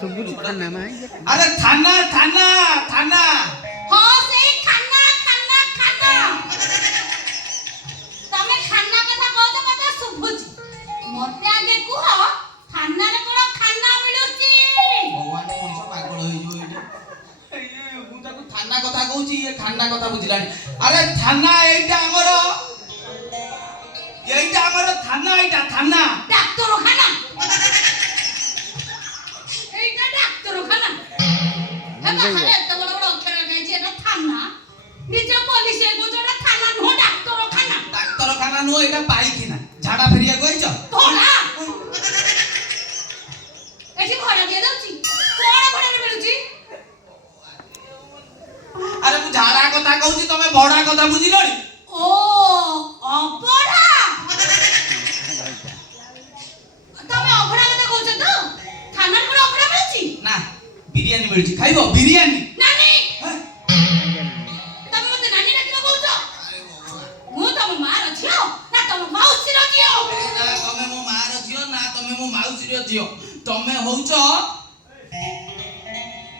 सुबुज थाना में अरे थाना थाना थाना हां से खाना खाना खाना तमे खाना कथा कहत मते सुबुज मते आगे कुह थाना रे कोन खाना मिलुची भगवान मनुष्य पागल होई जो एटे मु ताको थाना कथा कहूची ये खाना कथा बुझिलानी अरे थाना एटा हमर थाना एटा थाना डाक्टर खाना एटा डाक्टर खाना हेबा खाले त बड़ बड़ अक्षर गाइছে এটা থানা নিচে পুলিশ এ গোজটা থানা নো डाक्टर खाना नो एटा पाइखिना झाड़ा फेरिया गइछ তোরা এটি ভড়া দিয়ে দাউছি কোন ভড়া রে মিলুছি अरे मु झाड़ा कथा कहूची तमे बड़ा कथा बुझिलनी ओ অপড়া तमे অপড়া কথা কইছ তো থানার কোন অপড়া মিলুছি ना बिरयानी मिलुची खाइबो बिरयानी নানি हैं? तमे मते नानी डाकिब कौछ मु तम मार छियो ना तम माउसी रो छियो ना तमे मो मार जियो ना तमे मो माउसी रो जियो तमे होउछ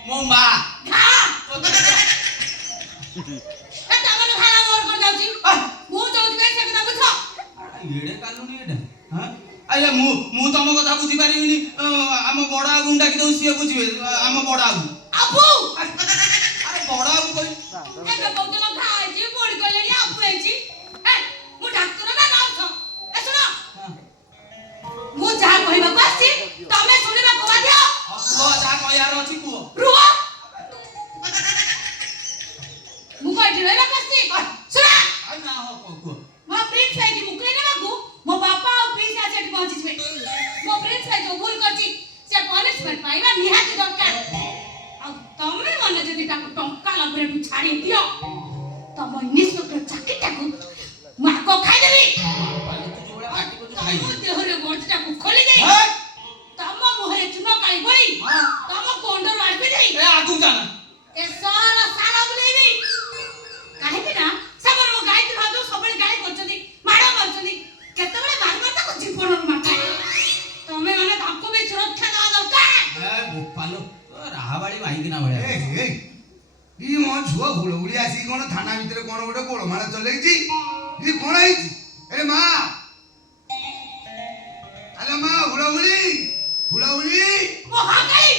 मो मा घा ए तम न खाना मोर कर जाउची मु जाउची बे से कथा बुझ एडे कालुनी एडे हां आया मु तम कथा बुझी पारिबिनी हम बड़ा गुंडा कि दउ सिए बुझिबे हम बड़ा गु अबू अरे बड़ा गु कोइ एबे बहुत न घा आइची बोडी कलेनी अबू आइची ए मु डाक्टर ना नर्स ए सुनो मु जा कहबा पासी तमे सुनिबा कोवा दियो कुओ जा कहयार अछि कुओ रुआ मु कइठी रहबा पासी सुना आ ना हो कुओ मो प्रिंस भाई की मुकले ना बाबू मो बापा और प्रिंस आ सेट पहुंची छे मो प्रिंस भाई जो भूल करची से पनिशमेंट पाइबा निहाती दरकार आ तमे मने जदी ताको टंका लबरे तू छाड़ी दियो तम इंस्पेक्टर चाकीटा को माको खाइ देबी पाले तू जोड़ा काटी को खाइ तम देहरे गोटटा को खोली देई हे तम मुहरे चुनो काई बोली तम कोंडर आडबी देई ए आगु जाना ए सारा सारा बुलेबी काहे कि ना सबर मो गाय भादो सबले गाय करछदी माडा मारछदी केतेबेले मारबा ताको जीवन मारता तमे माने ताको भी सुरक्षा देवा दरकार ए गोपालो राहाबाड़ी माइकिना भया ए ई मो छुआ हुलहुली आसी कोन थाना भितर कोन गोटे गोळ मारा चलेइची ई कोन आइची अरे मां अरे मां हुलहुली महाकाली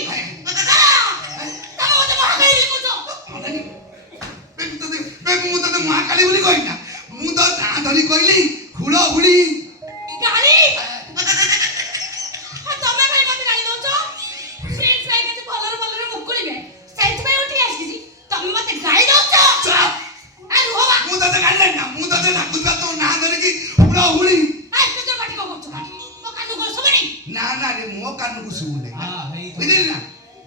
तमे मते महाकाली लिखुछो मु तो महाकाली बोली कहि ना मु तो ना धरी कहली हुलहुली गाली तमे भाई मते गाली दोछो फ्रेंड्स भाई के बलर बलर मुकुलिबे सेट पे उठी आसीची तमे मते गाली दोछो चुप ए रुवा मु तो गाली ना मु तो डाकुबा तो ना धरी की हुलहुली ए तुझे पाटी को करछो तो कानु को सुबनी ना ना रे मो कान को सुन ले हां हेई तो बुझिल ना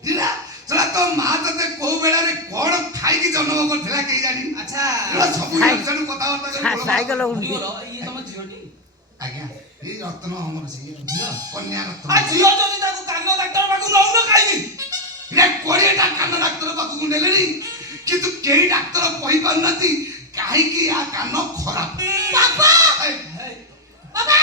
दिला चला तो मां तते को बेला रे कोन खाई की जन्म करथिला के जानी अच्छा एला सब जन कथा वार्ता कर साइकिल उंडी ये तम जियोटी आज्ञा ए रत्न हमर से कन्या आ रत्न जियो जदी ताको कान डाक्टर बाकू नउन काई रे कोड़ीटा कान डाक्टर पाखु नेलेनी किंतु केही डाक्टर कहि पारनाती काहे की आ कान खराब बाबा ए, बाबा